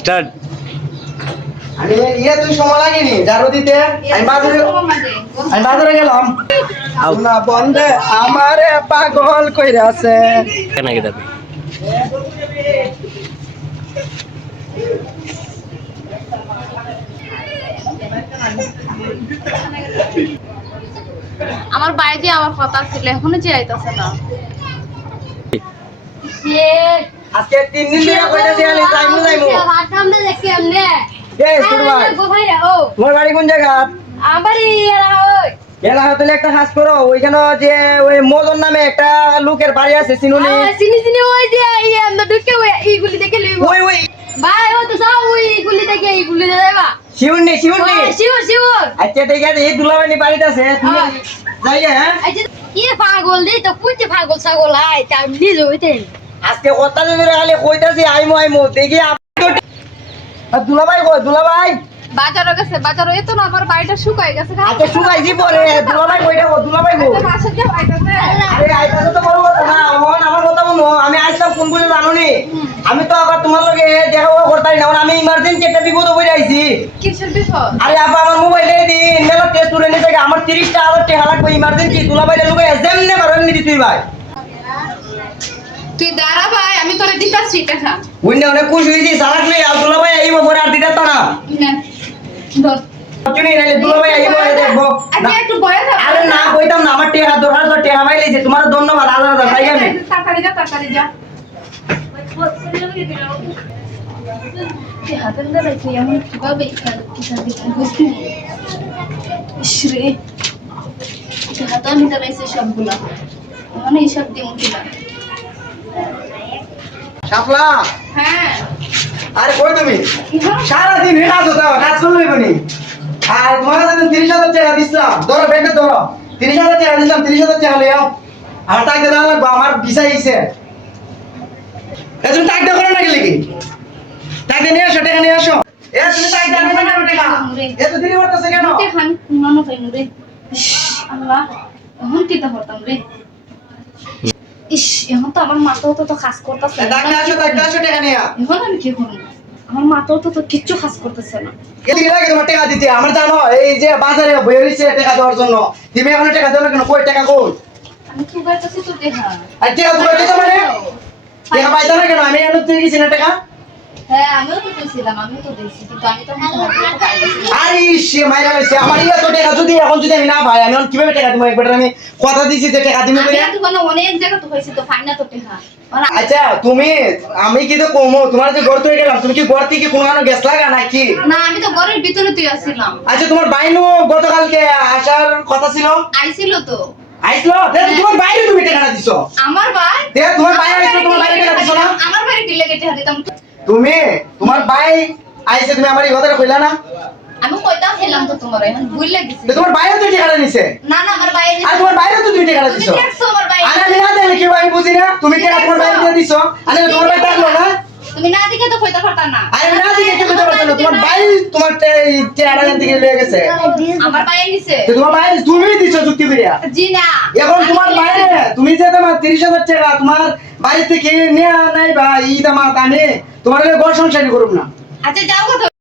Start. আমি তুই সময় লাগেনি ঝাড়ু দিতে। আমি বাজারে গেলাম না বন্ধে আমারে পাগল কইরা আছে। কেন কি দাবি? আমার বাইরে আমার কথা ছিল এখনো যে আইতাছে না। আজকে 3 দিন ধরে কইতাছি আমি যাইমু যাইমু। হাত নামে দেখি আমনে এই ছোট ভাই মোর বাড়ি কোন জায়গা? আমারই ওই এলা হতলে একটা কাজ করো, ওইখানে যে ওই মদন নামে একটা লোকের বাড়ি আছে চিনুনি? চিনি চিনি ওই যে এই আমরা ঢুকে ওই এইগুলি দেখে লইব। ওই ভাই ও তো সব ওই এইগুলি দেখে এইগুলি যাইবা। শিউনি শিওর শিওর। আচ্ছা ঠিক আছে, এই দুলাবানি বাড়িতে আছে তুমি যাই গে। হ্যাঁ আচ্ছা কি পাগল দি তো কুচি পাগল ছাগল আই তা নিজে হইতে আজকে কথা ধরে খালি কইতাছি আইমু দেখি দুলাভাই কই দুলাভাই? বাজারে গেছে বাজারে এত না আমার বাড়িটা শুকাই গেছে। আচ্ছা শুকাইছি পরে দুলাভাই কইটা কই দুলাভাই কই? বাসা দিয়ে আইতাছে। আরে আইতাছে তো বড় কথা না, ওহন আমার কথা শুনো। আমি আইছিলাম কোন বলে জানো নি? আমি তো আবার তোমার লগে দেখা করতাই না, আমি ইমার্জেন্সি একটা বিপদ হয়ে আইছি। কিসের বিপদ? আরে আপা আমার মোবাইলে দিন মেলা টেস্ট করে নিতে আমার 30টা আবার টাকা লাগবে ইমার্জেন্সি। দুলাভাইলে লগে যেমনে পারো এমনি দিতেই ভাই। তুই দাঁড়া ভাই আমি তোরে দিতাছি টাকা। উইন্ডে অনেক খুশি হইছি সালাক লই আর দুলাভাই আইবো পরে আর দিতে না। ধর চুনি নাইলে দুলাভাই আইবো দেখবো। আচ্ছা একটু বয়স আরে না কইতাম না, আমার টাকা দরকার তো টাকা পাইলেছে। তোমার ধন্যবাদ আলাদা তাই আমি। তাড়াতাড়ি যা তুই হাতের দ্বারা তুই এমন কিভাবে কিসা দিতে বুঝলি ইসরে তুই হাতে আমি দাঁড়াইছি সবগুলা মানে এইসব দিয়ে উঠিলা। শাপলা হ্যাঁ আরে কই তুমি? সারাদিন হেঁটা তো দাও কাজ করলেই বনি। আর তোমার কাছে 30,000 টাকা দিছিলাম, ধরো ব্যাংকে ধরো 30,000 টাকা দিছিলাম, 30,000 টাকা লইও। আমার টাকা দাও লাগবে, আমার ভিসা আইছে। তুমি টাকা করো না কি লাগি? টাকা নিয়ে আসো, টাকা নিয়ে আসো। তুমি টাকা দাও না টাকা এত দেরি করতেছ কেন? তুই খান মনে পাই রে আল্লাহ এখন কিটা করতাম রে। ইস এখন তো আমার মাথাও তো কাজ করতেছে না। টাকা আসো টাকা নিয়ে। এখন আমি কি করব? আমার মাথাও তো কিচ্ছু কাজ করতেছে না। এদিকে লাগে তোমার টাকা দিতে। আমার জানো এই যে বাজারে বইয়ে রইছে টাকা দেওয়ার জন্য, তুমি এখন টাকা দাও না কেন? কই টাকা কই? আমি কি বাইতেছি তো দেখা আর টাকা তুমি দিতে মানে টাকা পাইতা না কেন? আমি এনে তুই দিছি না টাকা। হ্যাঁ আমিও তো দিয়েছিলাম আমিও তো দিয়েছি কিন্তু আমি তো পাইতেছি না। আরে সে মাইরা হইছে আমার ইয়া তো টাকা যদি এখন যদি আমি না ভাই আমি এখন কিভাবে টাকা দিব? একবার আমি কথা দিছি যে টাকা দিমু করে। আমি তো কোনো অনেক জায়গা তো হইছে তো ফাইনা তো দেখা। আচ্ছা তুমি আমি কি তো কমো তোমার যে ঘর থেকে গেলাম, তুমি কি ঘর থেকে কোনো গ্যাস লাগা নাকি? না আমি তো ঘরের ভিতরে তুই আসছিলাম। আচ্ছা তোমার বাইনু গতকালকে আসার কথা ছিল, আইছিল তো। আইছিল? তোমার বাইরে তুমি টাকা দিছো? আমার ভাই তোমার বাইরে আইছিল, তোমার বাইরে টাকা দিছো না? আমার ভাই কি লাগে টাকা দিতাম? তুমি তোমার ভাই আইছে, তুমি আমার এই কথাটা কইলা না? আমি কইতা খেলাম তো তোমার এখন ভুল লাগিছে। তোমার বাইরে তো টাকা নিছে। না না আমার ভাই আর তোমার বাইরে তো তুমি টাকা তুমি দিছো। দেখছো আমার ভাই আরে আমি না জানি কি আমি বুঝি না, তুমি টাকা তোমার বাইরে দিয়ে দিছো। আরে তোমার ভাই টাকা না, তুমি না দিকে তো কইতা পারতা না। আরে না দিকে কি করতে পারছো না? তোমার ভাই তোমার টাকা থেকে লয়ে গেছে। আমার ভাই নিছে। তো তোমার ভাই তুমি দিছো চুক্তি করিয়া। জি না এখন তোমার বাইরে তুমি যে তোমার 30,000 টাকা তোমার বাড়ি থেকে নিয়ে নাই বা ই দামাত আমি তোমার ঘর সংসারই করব না। আচ্ছা যাও কথা